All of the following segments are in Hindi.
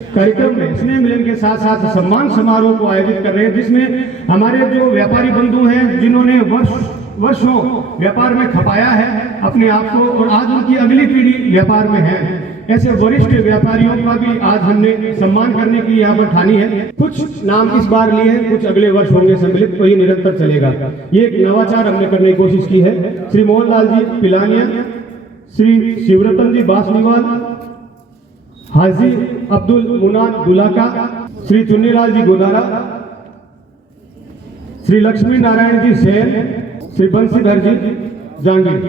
कार्यक्रम में स्नेह मिलन के साथ साथ सम्मान समारोह को आयोजित कर रहे हैं, जिसमें हमारे जो व्यापारी बंधु हैं जिन्होंने वर्षों व्यापार में खपाया है अपने आप को और आज उनकी अगली पीढ़ी व्यापार में है, ऐसे वरिष्ठ व्यापारियों का भी आज हमने सम्मान करने की यहाँ पर ठानी है। कुछ नाम इस बार लिए हैं, कुछ अगले वर्ष होंगे सम्मिलित, तो ये निरंतर चलेगा। ये एक नवाचार हमने करने की कोशिश की है। श्री मोहनलाल जी पिलानिया, श्री शिवरतन जी बासनीवाल, हाजी अब्दुल मुनान दुलाका, श्री चुन्नीलाल जी गोदारा, श्री लक्ष्मी नारायण जी सेन, श्री बंसीधर जी जांगीर।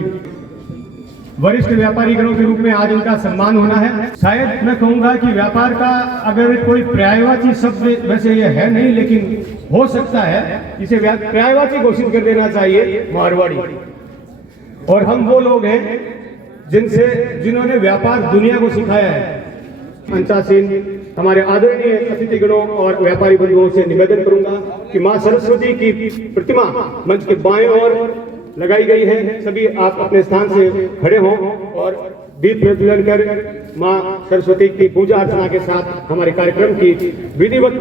वरिष्ठ व्यापारी गणों के रूप में आज इनका सम्मान होना है। शायद मैं कहूंगा कि व्यापार का अगर कोई पर्यायवाची शब्द, वैसे ये है नहीं लेकिन हो सकता है, इसे पर्यायवाची घोषित कर देना चाहिए मारवाड़ी। और हम वो लोग हैं जिन्होंने व्यापार दुनिया को सिखाया है। अंचासीन हमारे आदरणीय अतिथिगणों और व्यापारी बंधुओं से निवेदन करूंगा कि मां सरस्वती की प्रतिमा मंच के बाएं ओर लगाई गई है। सभी आप अपने स्थान से खड़े हों और दीप प्रज्वलन कर मां सरस्वती की पूजा अर्चना के साथ हमारे कार्यक्रम की विधिवत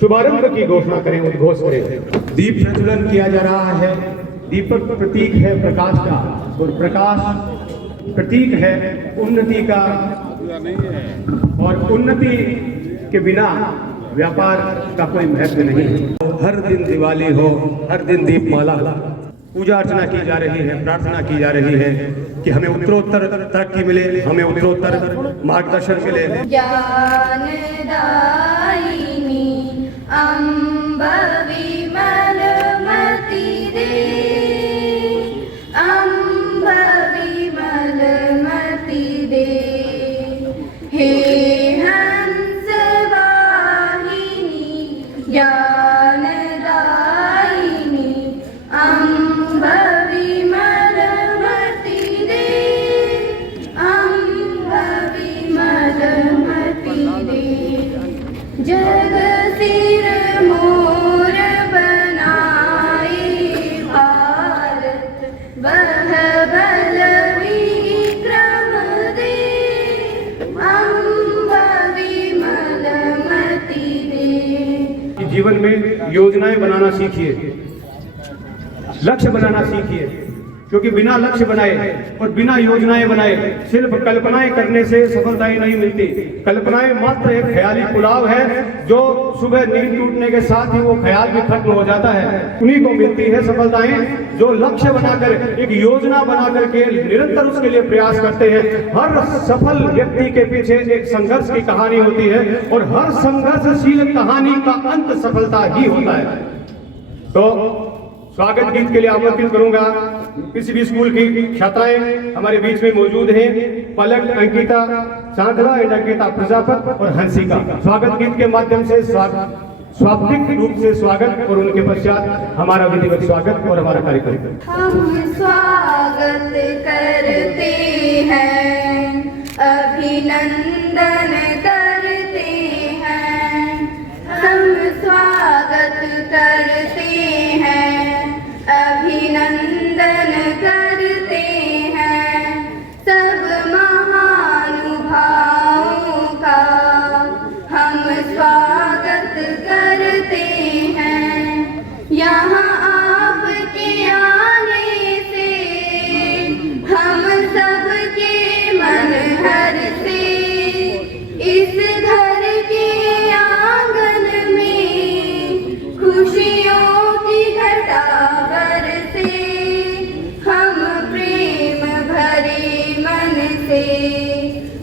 शुभारंभ की घोषणा करें, उद्घोष करें। दीप प्रज्वलन किया जा रहा है। दीपक प्रतीक है प्रकाश का और प्रकाश प्रतीक है उन्नति का, और उन्नति के बिना व्यापार का कोई महत्व नहीं है। हर दिन दिवाली हो, हर दिन दीपमाला, पूजा अर्चना की जा रही है, प्रार्थना की जा रही है कि हमें उत्तरोत्तर तरक्की मिले, हमें उत्तरोत्तर मार्गदर्शन मिले। ज्ञानदायिनी अम्ब विमलमति दे, अम्ब विमलमति दे, हे हंस वाहिनी ज्ञानदायिनी अम्ब विमलमति दे, अम्ब विमलमति दे। जग सिर मोर बनाए भारत, वह बल विक्रम दे, अम्ब विमलमति दे। जीवन में योजनाएं बनाना सीखिए, लक्ष्य बनाना सीखिए, क्योंकि बिना लक्ष्य बनाए और बिना योजनाएं बनाए सिर्फ कल्पनाएं करने से सफलताएं नहीं मिलती। कल्पनाएं मात्र एक ख्याली पुलाव है जो सुबह नींद टूटने के साथ ही वो ख्याल भी खत्म हो जाता है। उन्हीं को मिलती है सफलताएं जो लक्ष्य बनाकर, एक योजना बनाकर के निरंतर उसके लिए प्रयास करते हैं। हर सफल व्यक्ति के पीछे एक संघर्ष की कहानी होती है और हर संघर्षशील कहानी का अंत सफलता ही होता है। तो स्वागत गीत के लिए आमंत्रित करूंगा। किसी भी स्कूल की छात्राएं हमारे बीच में मौजूद हैं, पलक, अंकिता चांदला, अंकिता प्रजापत और हंसिका। स्वागत गीत के माध्यम से स्वाभाविक रूप से स्वागत और उनके पश्चात हमारा विधिवत स्वागत और हमारा कार्यक्रम। हम स्वागत करते हैं, अभिनंदन करते हैं, हम स्वागत करते हैं, अभिनंदन करते हैं, सब महानुभावों का हम स्वागत करते हैं। यहाँ आपके आने से हम सबके मन हर से, इस घर के आंगन में खुशियों की घटा बरसे, हम प्रेम भरे मन से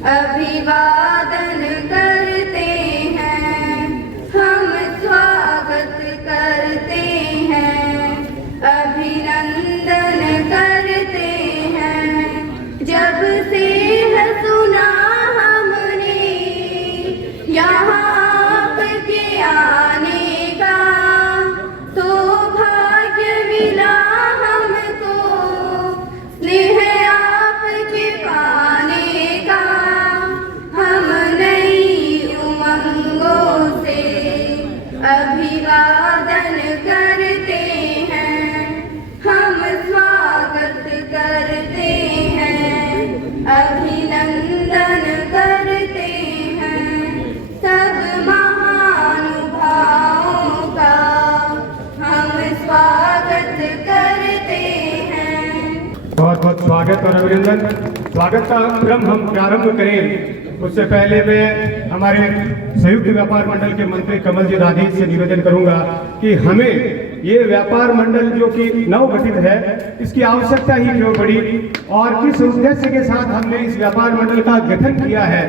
अभिवादन करते हैं, हम स्वागत करते हैं, अभिनंदन करते हैं। जब से है सुना हमने यहाँ आपके आने का, सौभाग्य मिला हमको स्नेह आपके पाने का। हम नई उमंगों से अभिवादन करते हैं, हम स्वागत करते हैं, अभिनंदन करते हैं। स्वागत और अभिनंदन। स्वागत का क्रम हम प्रारंभ करें उससे पहले मैं हमारे संयुक्त व्यापार मंडल के मंत्री कमल जी राधीज से निवेदन करूंगा कि हमें ये व्यापार मंडल जो कि नवगठित है इसकी आवश्यकता ही क्यों पड़ी और किस उद्देश्य के साथ हमने इस व्यापार मंडल का गठन किया है,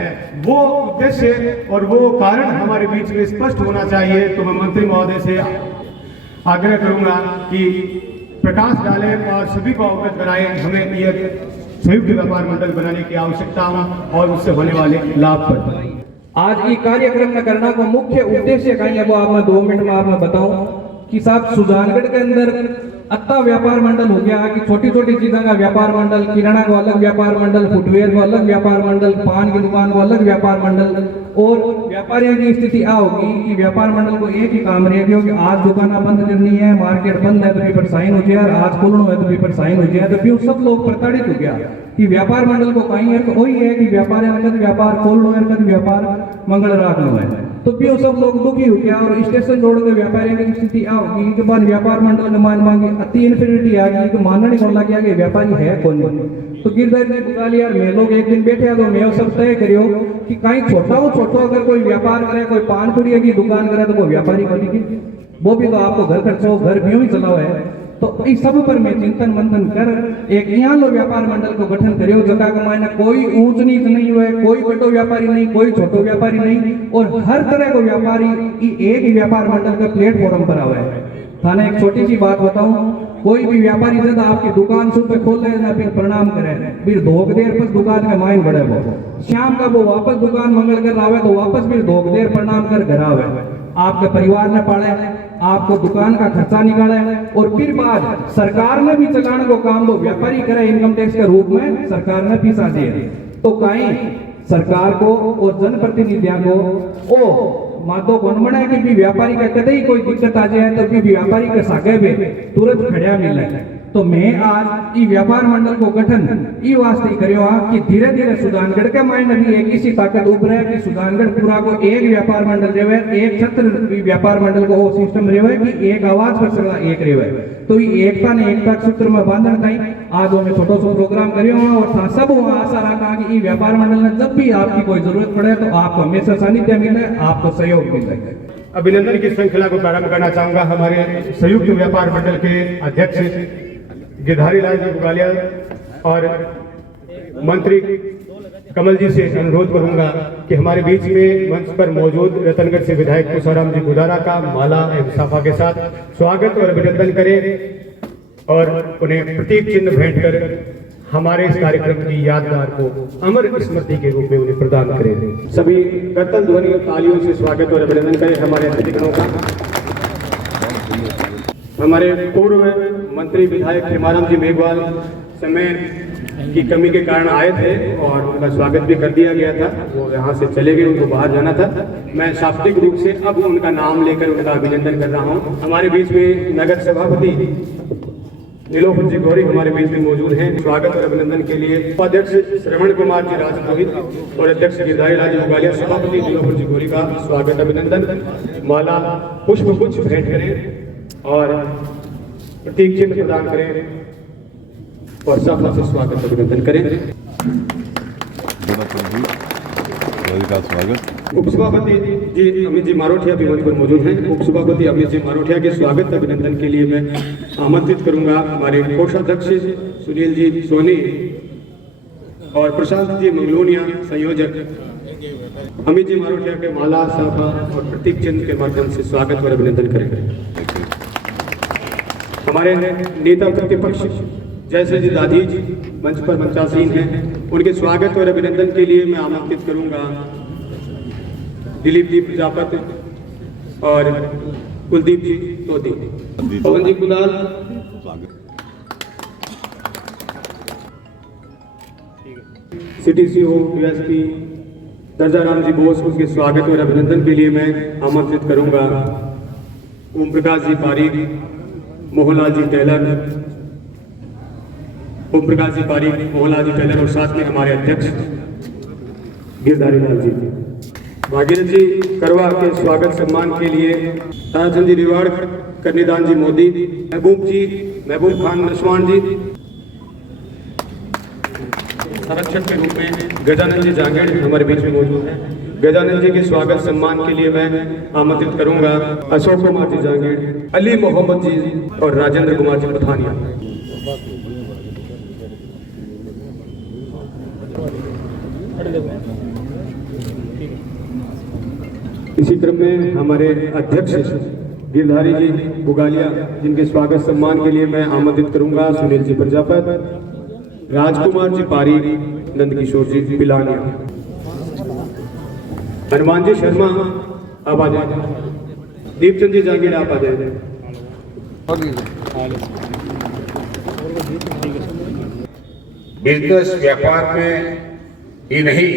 वो उद्देश्य और वो कारण हमारे बीच में स्पष्ट होना चाहिए। तो मैं मंत्री महोदय से आग्रह करूंगा कि प्रकाश डालें और सभी को अवगत कराएं हमें ये संयुक्त व्यापार मंडल बनाने की आवश्यकता और उससे होने वाले लाभ पर। आज ये कार्यक्रम में करना को मुख्य उद्देश्य का है वो आप मैं 2 मिनट में आप मैं बताऊं कि साहब सुजानगढ़ के अंदर अत्ता व्यापार मंडल हो गया कि छोटी छोटी चीजों का व्यापार मंडल, किराना को अलग व्यापार मंडल, फुटवेयर को अलग व्यापार मंडल, पान की दुकान को अलग व्यापार मंडल। और व्यापारियों की स्थिति आ होगी कि व्यापार मंडल को एक ही काम रह गया कि आज दुकाना बंद करनी है, मार्केट बंद है तो पेपर साइन हो जाए, आज खोलना है तो पेपर साइन हो जाए, तो फिर सब लोग प्रताड़ित हो गया कि व्यापार मंडल को कहीं है तो वही है कि व्यापार व्यापार खोल लो है व्यापार मंगल राख लो है, तो फिर सब लोग दुखी हो गया। और स्टेशन रोड के व्यापारियों की स्थिति आ होगी कि बाद व्यापार मंडल के मान मांगे अति इन्फिनिटी आ गई कि मानना नहीं लग गया कि व्यापारी है कौन। तो गिरधर जी बुला लिया, मैं लोग एक दिन बैठे तो मैं सब तय करियो कि कहीं छोटा अगर कोई व्यापार करे, कोई पान पुड़िया की दुकान करे तो कोई व्यापारी बनेगी, वो भी तो आपको घर खर्चो घर भी ही चलाओ है। तो इस सब पर मैं चिंतन मंथन कर एक यहाँ लो व्यापार मंडल को गठन करियो जगह का मायने कोई ऊंच नीच नहीं हुए, कोई बड़ो व्यापारी नहीं, कोई छोटो व्यापारी नहीं, और हर तरह को व्यापारी एक ही व्यापार मंडल के प्लेटफॉर्म पर आवे। थाने एक छोटी सी बात बताऊं, कोई भी व्यापारी जब आपकी दुकान सुबह खोल ले ना फिर प्रणाम करे, फिर धोख देर पर दुकान का माइन बढ़े, वो शाम का वो वापस दुकान मंगल कर आवे तो वापस फिर धोख देर प्रणाम कर घर आवे, आपके परिवार ने पाले, आपको दुकान का खर्चा निकाले, और फिर बाद सरकार ने भी चलाने को काम वो व्यापारी करे इनकम टैक्स के रूप में सरकार ने फीसा दिए। तो कहीं सरकार को और जनप्रतिनिधियों को ओ मातो कौन बना कि भी व्यापारी का कदे ही कोई दिक्कत आ जाए तो भी व्यापारी के सागे में तुरंत खड़िया मिले। तो मैं आज ई व्यापार मंडल को गठन ई वास्ते करियो कि धीरे धीरे सुजानगढ़ के मायने भी एक इसी ताकत उभरे कि सुजानगढ़ पूरा को एक व्यापार मंडल रहे, एक छत्र व्यापार मंडल को सिस्टम रहे कि एक आवाज कर सकता एक रहे। तो ये एकता ने एकता सूत्र में बांधन कहीं आज में छोटो सो प्रोग्राम करियो और सब आशा रखा कि ई व्यापार मंडल में जब भी आपकी कोई जरूरत पड़े तो आपको हमेशा सानिध्य मिले, आपको सहयोग मिले। अभिनंदन की श्रृंखला को प्रारंभ करना चाहूंगा हमारे संयुक्त व्यापार मंडल के अध्यक्ष गिरधारी लाल जी बुगालिया और मंत्री कमल जी से अनुरोध करूंगा कि हमारे बीच में मंच पर मौजूद रतनगढ़ से विधायक कुशाराम जी गुदारा का माला एवं साफा के साथ स्वागत और अभिनंदन करें और उन्हें प्रतीक चिन्ह भेंट कर हमारे इस कार्यक्रम की यादगार को अमर स्मृति के रूप में उन्हें प्रदान करें। सभी करतल ध्वनि और तालियों से स्वागत और अभिनंदन करें हमारे अतिथिगणों का। हमारे पूर्व मंत्री विधायक हेमाराम जी मेघवाल समय की कमी के कारण आए थे और उनका स्वागत भी कर दिया गया था, वो यहाँ से चले गए, उनको बाहर जाना था। मैं शाब्दिक रूप से अब उनका नाम लेकर उनका अभिनंदन कर रहा हूँ। हमारे बीच में नगर सभापति नीलोफर जी गौरी हमारे बीच में मौजूद हैं। स्वागत और अभिनंदन के लिए उपाध्यक्ष श्रवण कुमार जी राजपुरोहित और अध्यक्ष गिरधारी लाल जी बुगालिया सभापति नीलोफर जी गौरी का स्वागत अभिनंदन, माला पुष्प गुच्छ भेंट करें और प्रतीक चिन्ह प्रदान करें और सफल से स्वागत अभिनंदन करें। का स्वागत उपसभापति जी अमित जी मारोठिया भी मंच पर मौजूद हैं। उपसभापति अमित जी मारोठिया के स्वागत अभिनंदन के लिए मैं आमंत्रित करूंगा हमारे कोषाध्यक्ष सुनील जी सोनी और प्रशांत जी मंगलोनिया संयोजक अमित जी मारोठिया के माला साफा और प्रतीक चिन्ह के माध्यम से स्वागत और अभिनंदन करेंगे। हमारे नेता प्रतिपक्ष जैसे जी दाधीज मंच पर मंचासीन हैं, उनके स्वागत और अभिनंदन के लिए मैं आमंत्रित करूंगा दिलीप जी प्रजापति और कुलदीप जी तोदी, पवन जी कुदाल, CTCO DSP दर्जाराम जी बोस, उनके स्वागत और अभिनंदन के लिए मैं आमंत्रित करूंगा ओम प्रकाश जी पारीक, मोहनलाल जी टेलर, ओम प्रकाश जी पारीक, मोहनलाल जी टेलर और साथ में हमारे अध्यक्ष गिरधारी लाल जी। भागीरथ जी करवा के स्वागत सम्मान के लिए ताराचंद जी रिवाड़, कन्यादान जी मोदी, महबूब खान नशवान जी, संरक्षक के रूप में गजानन जी जांगेड़ हमारे बीच में मौजूद हैं। गजानन जी के स्वागत सम्मान के लिए मैं आमंत्रित करूंगा अशोक कुमार जी जांगेड़, अली मोहम्मद जी और राजेंद्र कुमार जी पठानिया। इसी क्रम में हमारे अध्यक्ष गिरधारी जी बुगालिया, जिनके स्वागत सम्मान के लिए मैं आमंत्रित करूंगा सुनील जी प्रजापति, राजकुमार जी पारी, नंदकिशोर जी पिलानिया। हनुमान जी शर्मा आप आ जाए, दीपचंद जी जांगीड़ आप आ जाए। बिजनेस व्यापार में ही नहीं,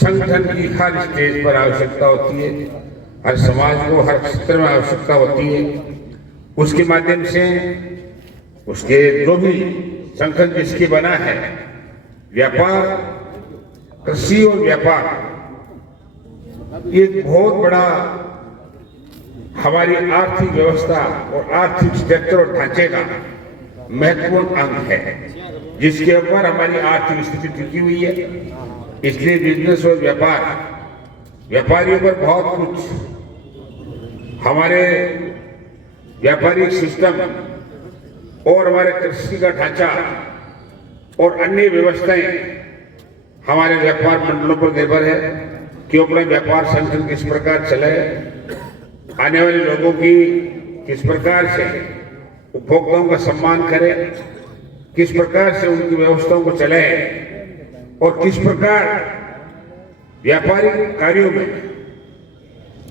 संगठन की हर स्टेज पर आवश्यकता होती है, हर समाज को हर क्षेत्र में आवश्यकता होती है। उसके माध्यम से उसके जो भी संगठन जिसकी बना है, व्यापार, कृषि और व्यापार, ये एक बहुत बड़ा हमारी आर्थिक व्यवस्था और आर्थिक स्ट्रक्चर और ढांचे का महत्वपूर्ण अंग है, जिसके ऊपर हमारी आर्थिक स्थिति टिकी हुई है। इसलिए बिजनेस और व्यापार, व्यापारियों पर बहुत कुछ हमारे व्यापारिक सिस्टम और हमारे कृषि का ढांचा और अन्य व्यवस्थाएं हमारे व्यापार मंडलों पर निर्भर है कि अपना व्यापार संगठन किस प्रकार चले, आने वाले लोगों की किस प्रकार से उपभोक्ताओं का सम्मान करें, किस प्रकार से उनकी व्यवस्थाओं को चलाए और किस प्रकार व्यापारिक कार्यों में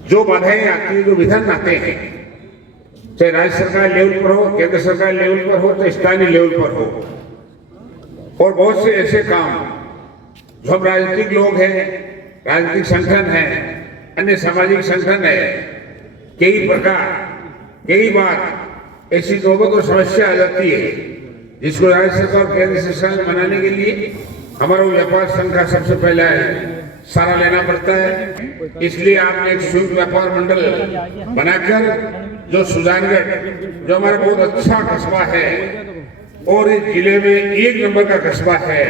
जो बाधाएं आती हैं, जो विघ्न आते हैं, चाहे राज्य सरकार लेवल पर हो, केंद्र सरकार लेवल पर हो, चाहे स्थानीय लेवल पर हो, और बहुत से ऐसे काम जो हम राजनीतिक लोग हैं, राजनीतिक संगठन है, अन्य सामाजिक संगठन है, कई बार ऐसी नौबत और समस्या आ जाती है जिसको राज्य सरकार और केंद्र सरकार बनाने के लिए हमारा व्यापार संघ का सबसे पहले सहारा लेना पड़ता है। इसलिए आपने एक संयुक्त व्यापार मंडल बनाकर जो सुजानगढ़, जो हमारा बहुत अच्छा कस्बा है और इस जिले में 1 नंबर का कस्बा है,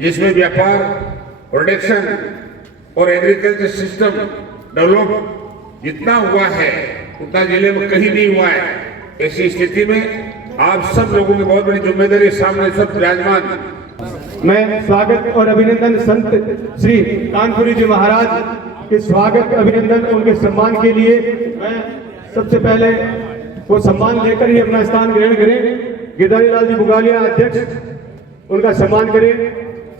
जिसमें व्यापार, प्रोडक्शन और एग्रीकल्चर सिस्टम डेवलप जितना हुआ है उतना जिले में कहीं नहीं हुआ है। ऐसी स्थिति में आप सब लोगों की बहुत बड़ी जिम्मेदारी सामने सब विराजमान। मैं स्वागत और अभिनंदन संत श्री कानपुरी जी महाराज के स्वागत अभिनंदन उनके सम्मान के लिए मैं सबसे पहले वो सम्मान लेकर ही अपना स्थान ग्रहण करें। गिरधारी लाल जी बुगालिया अध्यक्ष, उनका सम्मान करें।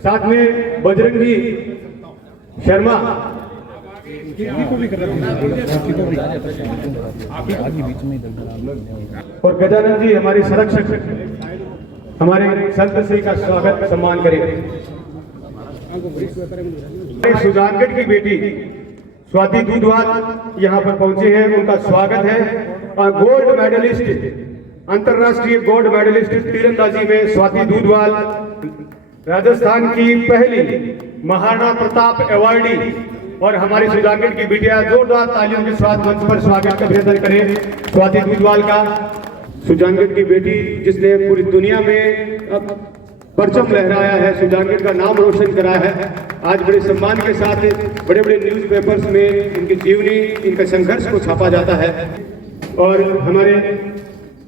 साथ में बजरंगी शर्मा और गजानन जी हमारे संरक्षक, हमारे संत श्री का स्वागत सम्मान करें। सुजानगढ़ की बेटी स्वाति दूधवाल यहाँ पर पहुंचे हैं, उनका स्वागत है। और गोल्ड मेडलिस्ट, अंतरराष्ट्रीय गोल्ड मेडलिस्ट तीरंदाजी में स्वाति दूधवाल, राजस्थान की पहली महाराणा प्रताप अवार्डी और हमारी सुजानगढ़ की बिटिया, जोरदार तालियों के साथ मंच पर स्वागत अभिनंदन करें स्वाति दूधवाल का। सुजानगढ़ की बेटी जिसने पूरी दुनिया में परचम लहराया है, सुजानगढ़ का नाम रोशन करा है। आज बड़े सम्मान के साथ बड़े बड़े न्यूज़पेपर्स में इनकी जीवनी, इनका संघर्ष को छापा जाता है। और हमारे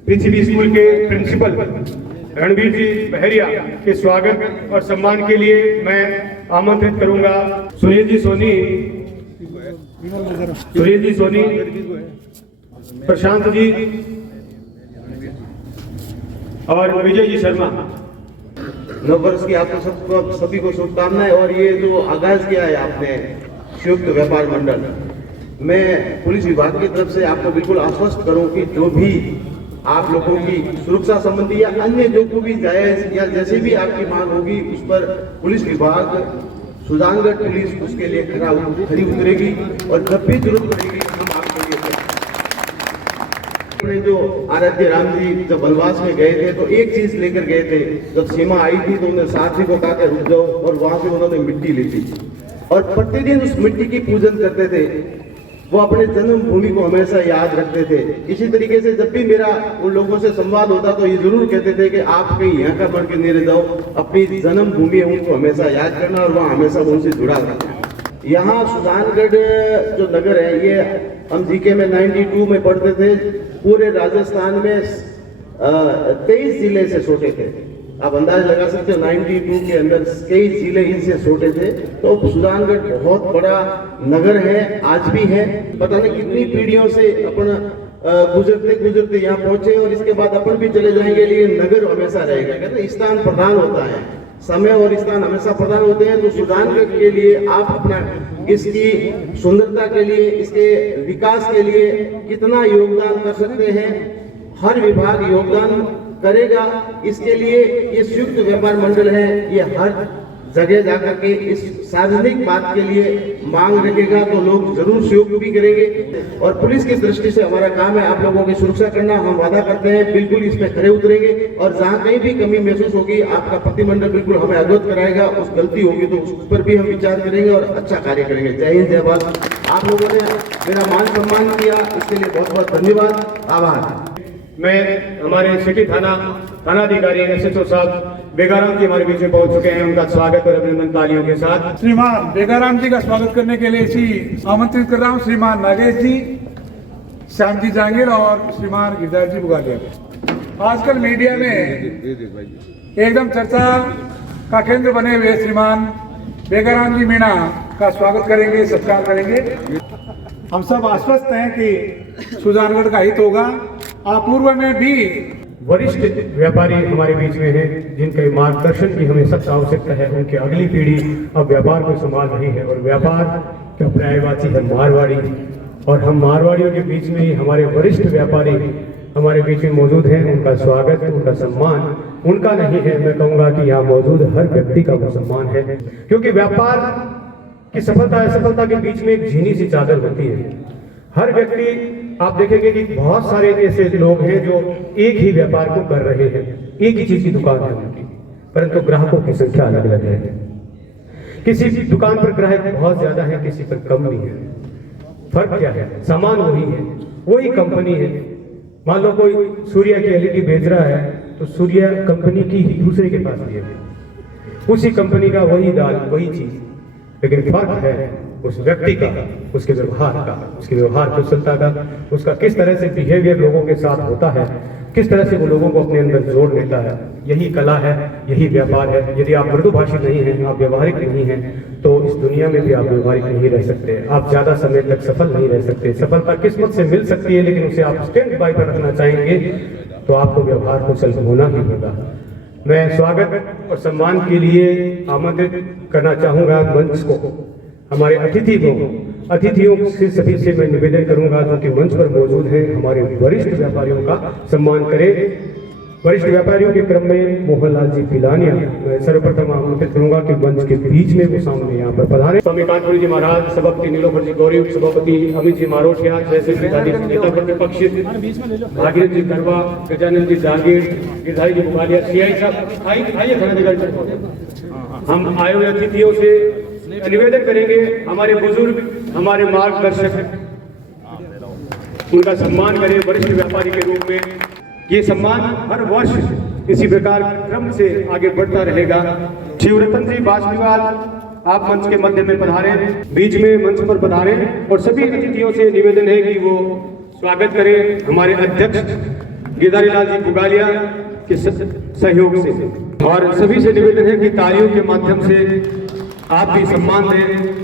पृथ्वी स्कूल के प्रिंसिपल रणवीर जी बहरिया के स्वागत और सम्मान के लिए मैं आमंत्रित करूंगा सुनील जी सोनी, प्रशांत जी और विजय जी शर्मा। नववर्ष की आपको सबको सभी को शुभकामनाएं। और ये जो आगाज किया है आपने संयुक्त व्यापार मंडल, मैं पुलिस विभाग की तरफ से आपको बिल्कुल आश्वस्त करूं कि जो भी आप लोगों की सुरक्षा संबंधी या अन्य जो को भी जायज या जैसे भी आपकी मांग होगी उस पर पुलिस विभाग, सुजानगढ़ पुलिस उसके लिए खड़ी उतरेगी और जब भी जरूरत पड़ेगी हम आपके लिए। अपने जो आराध्य राम जी जब वनवास में गए थे तो एक चीज लेकर गए थे, जब सीमा आई थी तो उन्होंने साथी को कहा रुक जाओ, और वहां से उन्होंने मिट्टी ली थी और प्रतिदिन उस मिट्टी की पूजन करते थे। वो अपने जन्मभूमि को हमेशा याद रखते थे। इसी तरीके से जब भी मेरा उन लोगों से संवाद होता तो ये जरूर कहते थे कि आप कहीं यहाँ का बन के नहीं रह जाओ, अपनी जन्मभूमि है उनको हमेशा याद करना और वहाँ हमेशा उनसे जुड़ा रहना। यहाँ सुजानगढ़ जो नगर है, ये हम जीके में 92 में पढ़ते थे, पूरे राजस्थान में 23 जिले से छोटे थे। आप अंदाज लगा सकते हो 92 के अंदर कई जिले इनसे छोटे थे। तो सुजानगढ़ बहुत बड़ा नगर है, आज भी है। पता नहीं कितनी पीढ़ियों से अपन गुजरते गुजरते यहाँ पहुंचे और इसके बाद अपन भी चले जाएंगे, लेकिन नगर हमेशा रहेगा। कहते स्थान प्रधान होता है, समय और स्थान हमेशा प्रधान होते हैं। तो सुजानगढ़ के लिए आप अपना इसकी सुंदरता के लिए, इसके विकास के लिए कितना योगदान कर सकते हैं, हर विभाग योगदान करेगा। इसके लिए ये संयुक्त व्यापार मंडल है, ये हर जगह जाकर के इस सार्वजनिक बात के लिए मांग रखेगा, तो लोग जरूर सहयोग भी करेंगे। और पुलिस की दृष्टि से हमारा काम है आप लोगों की सुरक्षा करना। हम वादा करते हैं बिल्कुल इस पे खड़े उतरेंगे और जहाँ कहीं भी कमी महसूस होगी आपका प्रतिमंडल बिल्कुल हमें अवगत कराएगा। उस गलती होगी तो उस पर भी हम विचार करेंगे और अच्छा कार्य करेंगे। जय हिंद, जय भारत। आप लोगों ने मेरा मान सम्मान किया, इसके लिए बहुत बहुत धन्यवाद, आभार। मैं हमारे सिटी थानाधिकारी SHO साहब बेगाराम जी हमारे बीच में पहुंच चुके हैं। उनका स्वागत और अभिनंदन तालियों के साथ। श्रीमान बेगाराम जी का स्वागत करने के लिए इसी आमंत्रित कर रहा हूँ श्रीमान नागेश जी, श्याम जी जांगीर और श्रीमान गिरधारी जी बुगालिया। आजकल मीडिया में एकदम चर्चा का केंद्र बने हुए श्रीमान बेगाराम जी मीणा का स्वागत करेंगे, सत्कार करेंगे। हम सब आश्वस्त हैं कि सुजानगढ़ का हित होगा। पूर्व में भी वरिष्ठ व्यापारी हमारे बीच में हैं, जिनके मार्गदर्शन की हमें सख्त आवश्यकता है। उनकी अगली पीढ़ी अब व्यापार को संभाल रही है और व्यापार का पर्यायवाची है मारवाड़ी। और हम मारवाड़ियों के बीच में ही हमारे वरिष्ठ व्यापारी हमारे बीच में मौजूद हैं। उनका स्वागत, उनका सम्मान उनका नहीं है, मैं कहूँगा कि यहाँ मौजूद हर व्यक्ति का वो सम्मान है। क्योंकि व्यापार की सफलता असफलता के बीच में एक झीनी सी चादर होती है। हर व्यक्ति आप देखेंगे कि बहुत सारे ऐसे लोग हैं जो एक ही व्यापार को कर रहे हैं, एक ही चीज की दुकान है उनकी, परंतु ग्राहकों की संख्या अलग अलग है। किसी दुकान पर ग्राहक बहुत ज्यादा है, किसी पर कम भी है। फर्क क्या है? सामान वही है, वही कंपनी है। मान लो कोई सूर्या की LED बेच रहा है तो सूर्या कंपनी की ही दूसरे के पास भी है, उसी कंपनी का वही दाल, वही चीज, लेकिन फर्क है उस व्यक्ति का, उसके व्यवहार का, उसकी व्यवहार कुशलता का, उसका किस तरह से बिहेवियर लोगों के साथ होता है, किस तरह से वो लोगों को अपने अंदर जोड़ लेता है। यही कला है, यही व्यापार है। यदि आप मृदुभाषी नहीं हैं, आप व्यवहारिक नहीं हैं, तो इस दुनिया में भी आप व्यवहारिक नहीं रह सकते। आप ज्यादा समय तक सफल नहीं रह सकते। सफलता किस्मत से मिल सकती है, लेकिन उसे आप स्टैंड बाय पर रखना चाहेंगे तो आपको व्यवहार कुशल होना ही होगा। मैं स्वागत और सम्मान के लिए आमंत्रित करना चाहूंगा मंच को, हमारे अतिथियों से सभी से मैं निवेदन करूंगा जो कि मंच पर मौजूद हैं, हमारे वरिष्ठ व्यापारियों का सम्मान करें। वरिष्ठ व्यापारियों के क्रम में मोहनलाल जी पिलानिया मैं सर्वप्रथम आमंत्रित करूंगा कि मंच के बीच में वो सामने यहाँ पर पधारे। स्वामी कानपुर जी महाराज, सभापति नीलोफर जी गौरी, सभापति अमित जी मारोटिया, जैसे नेता प्रतिपक्ष भागीरथ जी गरबा, गजानंद जी जागीर, गिरधारी जी बुगालिया, CI साहब आइए थानाधिकारी। हम आए हुए अतिथियों से निवेदन करेंगे, हमारे बुजुर्ग, हमारे मार्गदर्शक, उनका सम्मान करें वरिष्ठ व्यापारी के रूप में। ये सम्मान हर वर्ष इसी प्रकार क्रम से आगे बढ़ता रहेगा। शिवरतन जी बाजपेयीवाल, आप मंच के मध्य में पधारे, बीच में मंच पर पधारे और सभी अतिथियों से निवेदन है कि वो स्वागत करें हमारे अध्यक्ष गिरधारी लाल जी बुगालिया के सहयोग से। और सभी से निवेदन है कि तालियों के माध्यम से आप भी सम्मान दें।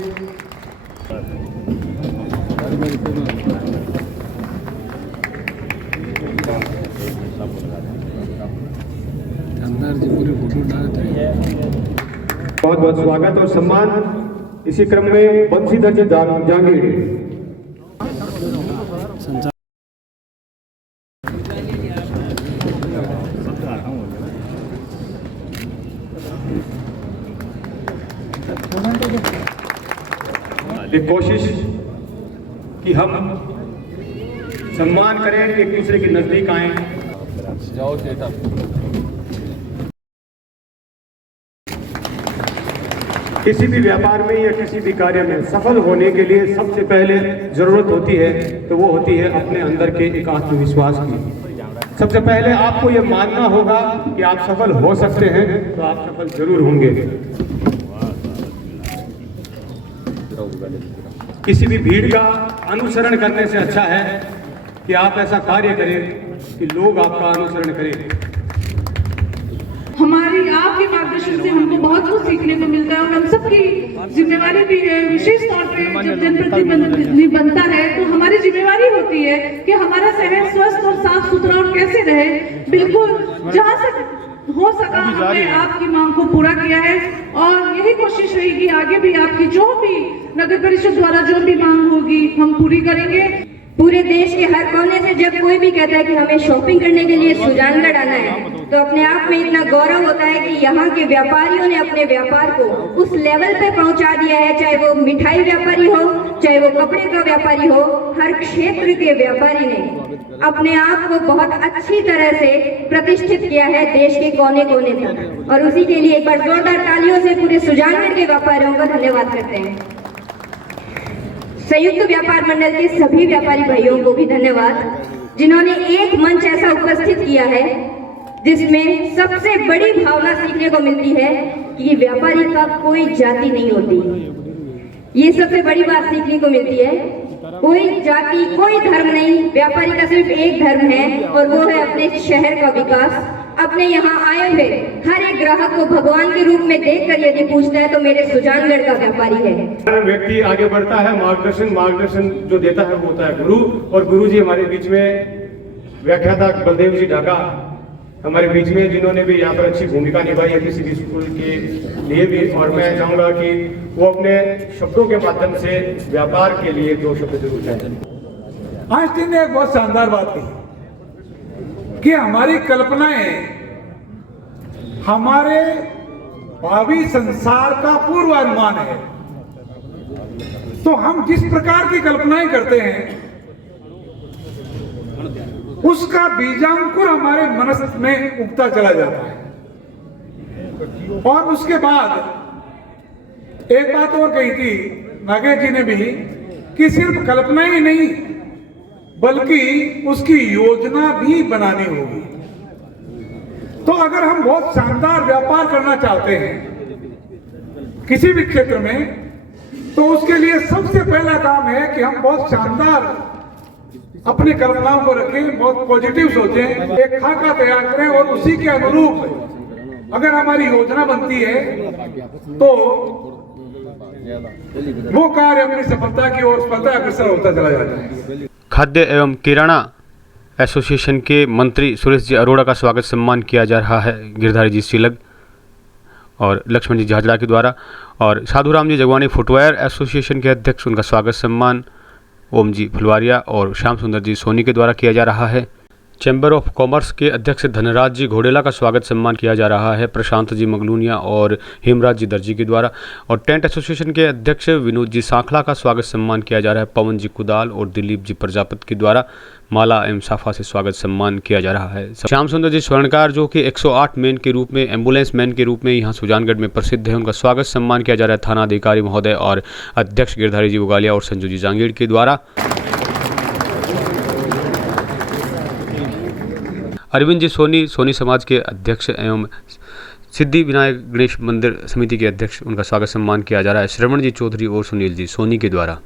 बहुत बहुत स्वागत और सम्मान। इसी क्रम में बंसीधर जी जांगीर। एक कोशिश कि हम सम्मान करें, एक दूसरे के नजदीक आए। जाओ बेटा। किसी भी व्यापार में या किसी भी कार्य में सफल होने के लिए सबसे पहले जरूरत होती है तो वो होती है अपने अंदर के एक आत्मविश्वास की। सबसे पहले आपको ये मानना होगा कि आप सफल हो सकते हैं, तो आप सफल जरूर होंगे। किसी भी भीड़ का अनुसरण करने से अच्छा है कि आप ऐसा कार्य करें कि लोग आपका अनुसरण करें। हमारी आपके मार्गदर्शन से हमको बहुत कुछ सीखने को मिलता है और हम सबकी जिम्मेवारी भी है। विशेष तौर पे जब जनप्रतिनिधि बनता है तो हमारी जिम्मेवारी होती है कि हमारा शहर स्वस्थ और साफ सुथरा और कैसे रहे। बिल्कुल जहाँ तक हो सका हमने आपकी मांग को पूरा किया है और यही कोशिश रहेगी आगे भी आपकी जो भी नगर परिषद द्वारा जो भी मांग होगी हम पूरी करेंगे। पूरे देश के हर कोने से जब कोई भी कहता है कि हमें शॉपिंग करने के लिए सुजानगढ़ आना है, तो अपने आप में इतना गौरव होता है कि यहाँ के व्यापारियों ने अपने व्यापार को उस लेवल पे पहुँचा दिया है। चाहे वो मिठाई व्यापारी हो, चाहे वो कपड़े का व्यापारी हो, हर क्षेत्र के व्यापारी ने अपने आप को बहुत अच्छी तरह से प्रतिष्ठित किया है देश के कोने कोने तक। और उसी के लिए एक बार जोरदार तालियों से पूरे सुजानगढ़ के व्यापारियों का धन्यवाद करते हैं। संयुक्त व्यापार मंडल के सभी व्यापारी भाइयों को भी धन्यवाद, जिन्होंने एक मंच ऐसा उपस्थित किया है जिसमें सबसे बड़ी भावना सीखने को मिलती है कि व्यापारी का कोई जाति नहीं होती। ये सबसे बड़ी बात सीखने को मिलती है। कोई जाति, कोई धर्म नहीं, व्यापारी का सिर्फ एक धर्म है और वो है अपने शहर का विकास। अपने यहाँ आए हुए हर एक ग्राहक को भगवान के रूप में देखकर यदि पूछता है तो मेरे सुजानगढ़ का व्यापारी है। व्यक्ति आगे बढ़ता है, मार्गदर्शन जो देता है वो होता है गुरु। और गुरु जी हमारे बीच में व्याख्याता बलदेव जी ढाका हमारे बीच में, जिन्होंने भी यहाँ पर अच्छी भूमिका निभाई है किसी भी स्कूल के लिए भी। और मैं चाहूँगा कि वो अपने शब्दों के माध्यम से व्यापार के लिए 2 शब्द जरूर कहें। आज दिन ने एक बहुत शानदार बात कही कि हमारी कल्पनाएं हमारे भावी संसार का पूर्वानुमान है। तो हम जिस प्रकार की कल्पनाएं करते हैं उसका बीजांकुर हमारे मनस में उगता चला जाता है। और उसके बाद एक बात और कही थी नागेश जी ने भी कि सिर्फ कल्पना ही नहीं बल्कि उसकी योजना भी बनानी होगी। तो अगर हम बहुत शानदार व्यापार करना चाहते हैं किसी भी क्षेत्र में, तो उसके लिए सबसे पहला काम है कि हम बहुत शानदार अपनी कल्पनाओं को रखें, बहुत पॉजिटिव सोचें, एक खाका तैयार करें और उसी के अनुरूप अगर हमारी योजना बनती है तो वो कार्य अपनी सफलता की ओर स्वतः अग्रसर होता चला जाता है। खाद्य एवं किराना एसोसिएशन के मंत्री सुरेश जी अरोड़ा का स्वागत सम्मान किया जा रहा है गिरधारी जी सिलग और लक्ष्मण जी झाजड़ा के द्वारा। और साधुराम जी जगवानी फुटवेयर एसोसिएशन के अध्यक्ष, उनका स्वागत सम्मान ओम जी फुलवारिया और श्याम सुंदर जी सोनी के द्वारा किया जा रहा है। चैम्बर ऑफ कॉमर्स के अध्यक्ष धनराज जी घोडेला का स्वागत सम्मान किया जा रहा है प्रशांत जी मगलूनिया और हेमराज जी दर्जी के द्वारा। और टेंट एसोसिएशन के अध्यक्ष विनोद जी सांखला का स्वागत सम्मान किया जा रहा है पवन जी कुदाल और दिलीप जी प्रजापति के द्वारा। माला एवं साफा से स्वागत सम्मान किया जा रहा है। श्याम सुंदर जी स्वर्णकार, जो कि 108 मैन के रूप में, एम्बुलेंस मैन के रूप में यहाँ सुजानगढ़ में प्रसिद्ध है, उनका स्वागत सम्मान किया जा रहा है थाना अधिकारी महोदय और अध्यक्ष गिरधारी जी बुगालिया और संजू जी जांगीड़ के द्वारा। अरविंद जी सोनी, सोनी समाज के अध्यक्ष एवं सिद्धि विनायक गणेश मंदिर समिति के अध्यक्ष, उनका स्वागत सम्मान किया जा रहा है श्रवण जी चौधरी और सुनील जी सोनी के द्वारा।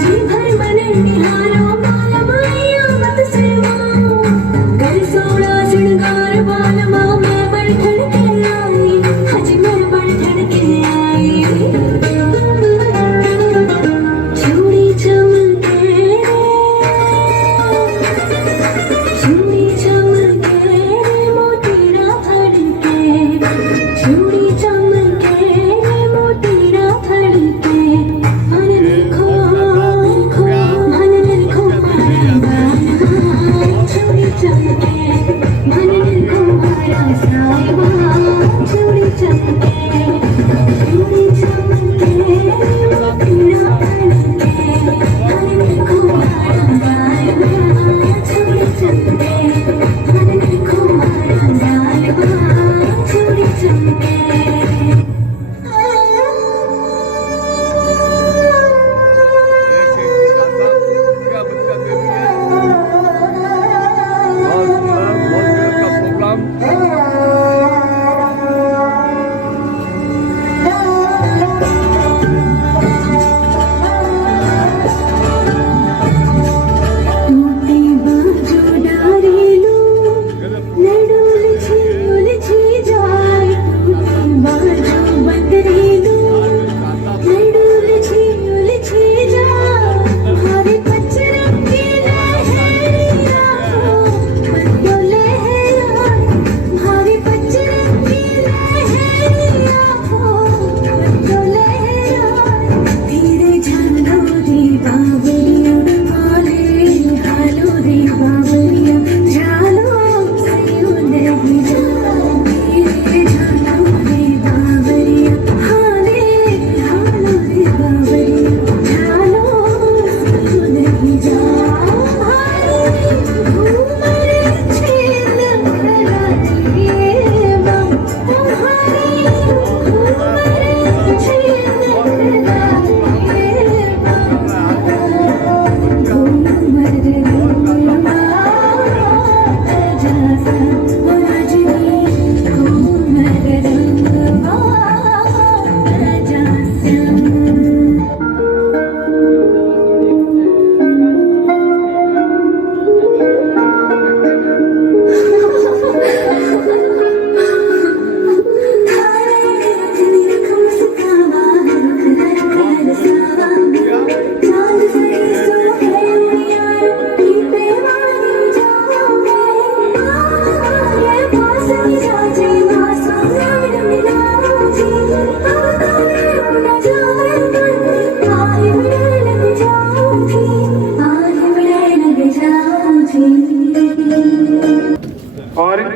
जी भर मन निहारो माला माई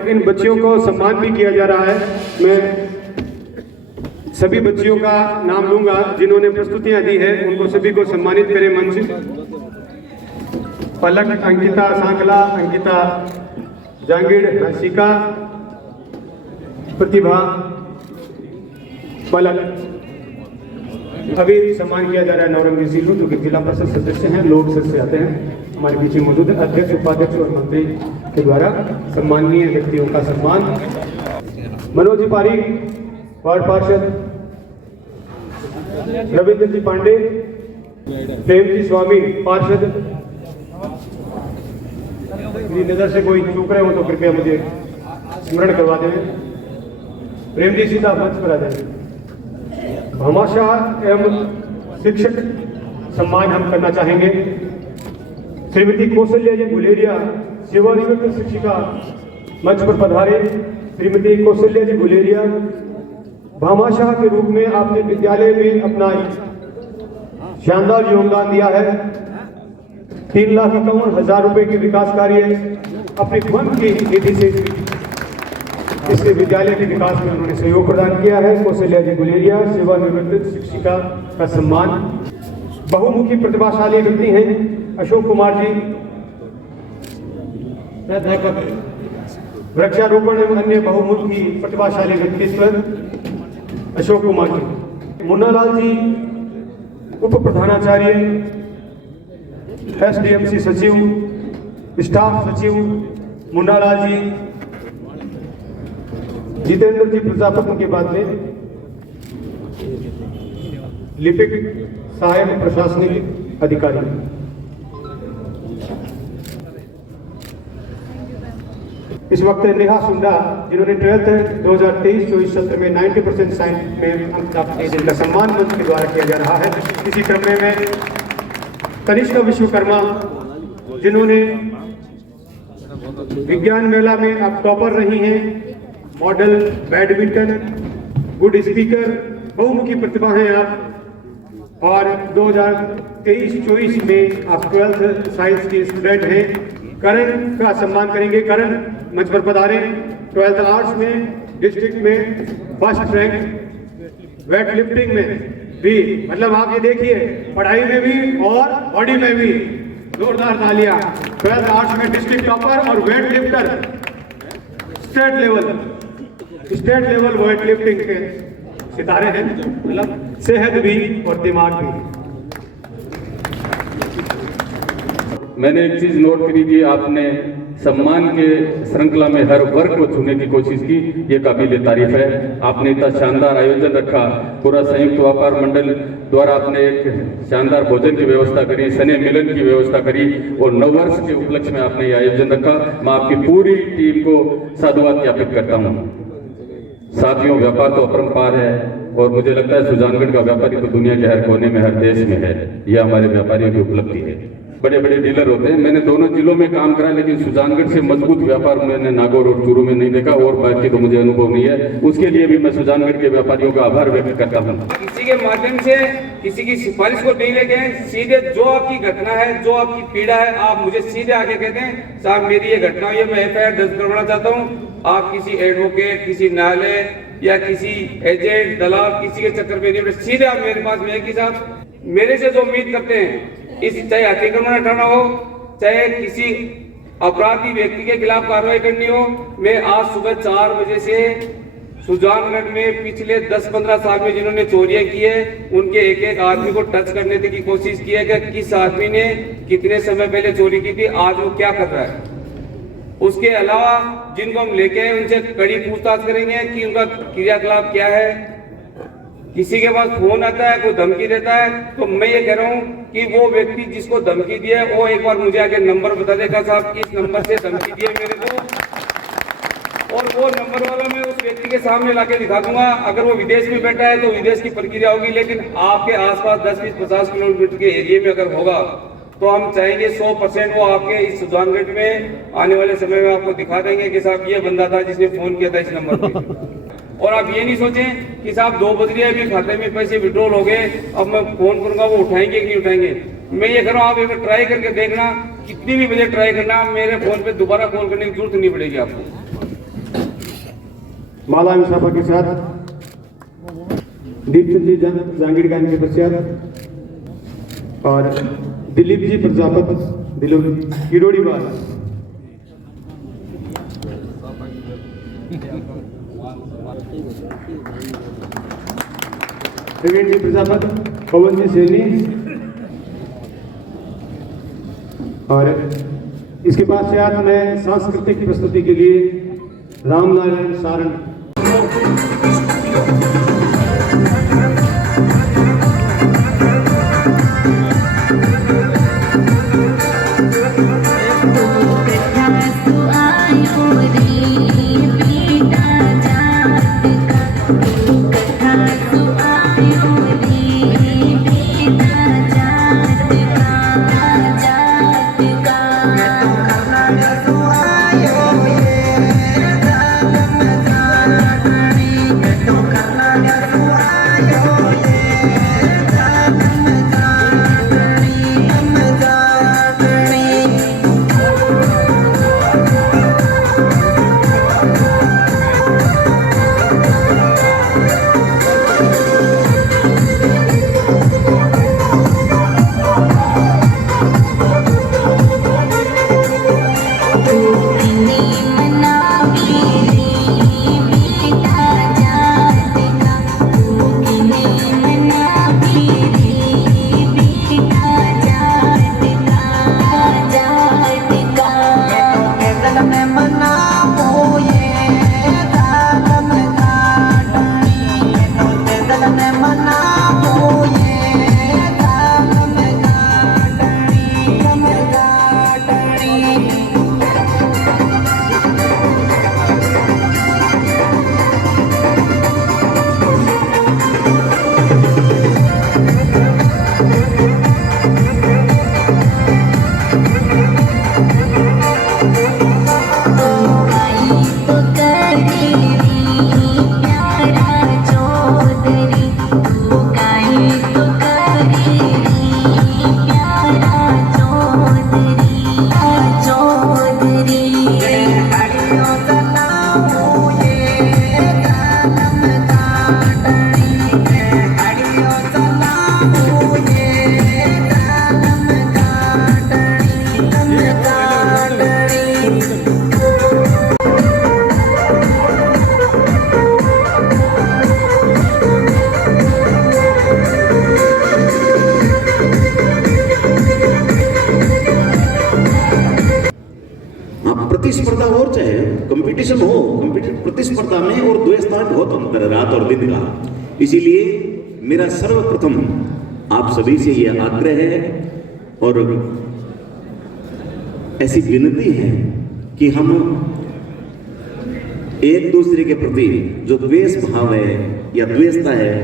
इन बच्चियों को सम्मान भी किया जा रहा है। मैं सभी बच्चियों का नाम लूंगा जिन्होंने प्रस्तुतियां दी है, उनको सभी को सम्मानित करें मंच। पलक, अंकिता सांगला, अंकिता जांगीड़, हंसिका, प्रतिभा, पलक। अभी सम्मान किया जा रहा है नौरंगी सिंह जो कि जिला परिषद सदस्य हैं, लोकसभा से आते हैं, हमारे पीछे मौजूद है। अध्यक्ष, उपाध्यक्ष और मंत्री के द्वारा सम्माननीय व्यक्तियों का सम्मान। मनोज जी पारीक, वार्ड पार्षद, रविंद्र जी पांडे, प्रेम जी स्वामी, पार्षद। मेरी नजर से कोई चूक रहे हो तो कृपया मुझे स्मरण करवा दें। प्रेम जी सीधा मंच पर आ जाए। भामाशाह एवं शिक्षक सम्मान हम करना चाहेंगे। श्रीमती कौशल्या जी गुलेरिया, सेवानिवृत्त शिक्षिका, मंच पर पधारे। श्रीमती कौशल्या जी गुलेरिया, भामाशाह के रूप में आपने विद्यालय में अपना शानदार योगदान दिया है। 3,51,000 रुपए के विकास कार्य अपने फंड की निधि से इस विद्यालय के विकास में उन्होंने सहयोग प्रदान किया है। कौशल्या जी गुलेरिया, सेवानिवृत्त शिक्षिका का सम्मान। बहुमुखी प्रतिभाशाली व्यक्ति हैं अशोक कुमार जी, प्राध्यापक, वृक्षारोपण एवं अन्य बहुमुखी प्रतिभाशाली व्यक्तित्व अशोक कुमार जी। मुन्नालाल जी, उप प्रधानाचार्य, SDMC सचिव, स्टाफ सचिव मुन्नालाल जी। जितेंद्र जी प्रजापति के बाद में लिपिक, सहायक प्रशासनिक अधिकारी। इस वक्त नेहा सुंडा जिन्होंने 12th 2023-24 सत्र में 90% साइंस में अंक प्राप्त किए, जिनका सम्मान मंच के द्वारा किया जा रहा है। इसी क्रम में मैं तनिष्का विश्वकर्मा जिन्होंने विज्ञान मेला में आप टॉपर रही हैं, मॉडल, बैडमिंटन, गुड स्पीकर, बहुमुखी प्रतिभा हैं आप। और 2023-24 में आप 12th साइंस के स्टूडेंट हैं। करण का सम्मान करेंगे। करण मंच पर पधारे। 12th आर्ट्स में डिस्ट्रिक्ट में फर्स्ट रैंक, वेट लिफ्टिंग में भी, मतलब आप ये देखिए पढ़ाई में भी और बॉडी में भी जोरदार तालियां। 12th आर्ट्स में डिस्ट्रिक्ट टॉपर और weight lifter, state level weight lifting के सितारे हैं, मतलब सेहत भी और दिमाग भी। मैंने एक चीज नोट करी कि आपने सम्मान के श्रृंखला में हर वर्ग को छूने की कोशिश की, ये काबिल तारीफ है। आपने इतना शानदार आयोजन रखा, पूरा संयुक्त व्यापार मंडल द्वारा आपने एक शानदार भोजन की व्यवस्था करी, स्नेह मिलन की व्यवस्था करी और नववर्ष के उपलक्ष्य में आपने ये आयोजन रखा। मैं आपकी पूरी टीम को साधुवाद ज्ञापित करता हूँ। साथियों, व्यापार तो अपरंपार है और मुझे लगता है सुजानगढ़ का व्यापारी तो दुनिया के हर कोने में, हर देश में है। यह हमारे व्यापारियों की उपलब्धि है। बड़े बड़े डीलर होते हैं, मैंने दोनों जिलों में काम करा, लेकिन सुजानगढ़ से मजबूत व्यापार मैंने नागौर और चूरू में नहीं देखा, और बाकी तो मुझे अनुभव नहीं है। उसके लिए भी मैं सुजानगढ़ के व्यापारियों का आभार व्यक्त करता हूँ। किसी के माध्यम से किसी की सिफारिश को नहीं लेके, सीधे जो आपकी घटना है, जो आपकी पीड़ा है, आप मुझे सीधे आके कहते हैं साहब मेरी ये घटना हुई है, मैं FIR दर्ज करवाना चाहता हूँ। आप किसी एडवोकेट, किसी न्यायालय या किसी एजेंट, दलाल, किसी के चक्कर में नहीं, सीधे आप मेरे पास में कि साहब मेरे से जो उम्मीद करते हैं, इस चाहे अतिक्रमण हटाना हो, चाहे किसी अपराधी व्यक्ति के खिलाफ कार्रवाई करनी हो। मैं आज सुबह 4 बजे से सुजानगढ़ में पिछले 10-15 साल में जिन्होंने चोरियां की है, उनके एक एक आदमी को टच करने की कोशिश की है कि किस आदमी ने कितने समय पहले चोरी की थी, आज वो क्या कर रहा है। उसके अलावा जिनको हम लेके आए उनसे कड़ी पूछताछ करेंगे कि उनका क्रियाकलाप क्या है। किसी के पास फोन आता है, कोई धमकी देता है, तो मैं ये कह रहा हूँ कि वो व्यक्ति जिसको धमकी दिया है वो एक बार मुझे आके नंबर बता देगा, साहब इस नंबर से धमकी दी है मेरे को, और वो नंबर वाला मैं उस व्यक्ति के सामने लाके दिखा दूंगा। अगर वो विदेश में बैठा है तो विदेश की प्रक्रिया होगी, लेकिन आपके आसपास 10-20-50 किलोमीटर के एरिया में अगर होगा तो हम चाहेंगे 100% वो आपके इस सुजानगढ़ में आने वाले समय में आपको दिखा देंगे कि साहब ये बंदा था जिसने फोन किया था इस नंबर पे। और आप ये नहीं सोचें कि साहब 2 बज रहे अभी खाते में पैसे विड्रॉल हो गए, अब मैं फोन करूंगा वो उठाएंगे कि नहीं उठाएंगे। मैं ये कह रहा हूँ आप एक बार ट्राई करके देखना, कितनी भी बजे ट्राई करना, मेरे फोन पे दोबारा कॉल करने की जरूरत नहीं पड़ेगी आपको। माला मुसाफा के साथ दीपचंद जी जहांगीर का इनके पश्चात और दिलीप जी प्रजापति दिलीप किरोड़ीवाल। प्रवीण जी प्रजापति, पवन जी सैनी और इसके बाद से आज मैं सांस्कृतिक प्रस्तुति के लिए रामनारायण सारण। प्रतिस्पर्धा और चाहे कंपटीशन हो, प्रतिस्पर्धा में और द्वैतता में बहुत अंतर है रात और दिन का। इसीलिए मेरा सर्वप्रथम आप सभी से यह आग्रह है और ऐसी विनती है कि हम एक दूसरे के प्रति जो द्वेष भाव है या द्वेषता है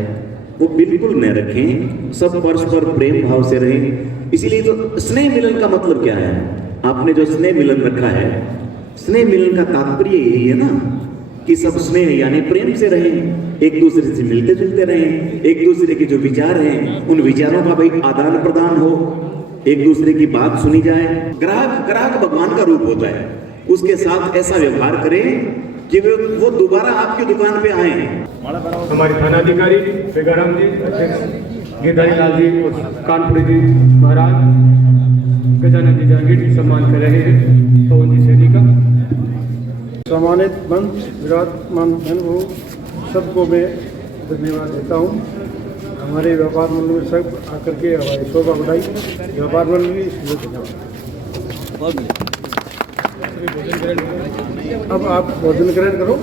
वो बिल्कुल न रखें, सब परस्पर प्रेम भाव से रहें। इसीलिए तो स्नेह मिलन का मतलब क्या है? आपने जो स्नेह मिलन रखा है, स्नेह मिलन का तात्पर्य यही है ना कि सब स्नेह यानी प्रेम से रहें, एक दूसरे से मिलते जुलते रहें, एक दूसरे के जो विचार हैं उन विचारों का भाई आदान प्रदान हो, एक दूसरे की बात सुनी जाए। ग्राहक भगवान का रूप होता है, उसके साथ ऐसा व्यवहार करें कि वो दोबारा आपकी दुकान पे आए। हमारे थानाधिकारी बेगाराम जी, अध्यक्ष गिरधारी लाल जी और कानपुरी जी महाराज, गजानन जी जहांगीर जी सम्मान कर रहे हैं पवन जी सैनी का। सम्मानित मंच विराजमान हो सबको मैं धन्यवाद देता हूँ। हमारे व्यापार मंडल में सब आकर के हमारी शोभा बढ़ाई, व्यापार मंडल भी इसलिए धन्यवाद। अब आप भोजन ग्रहण करो।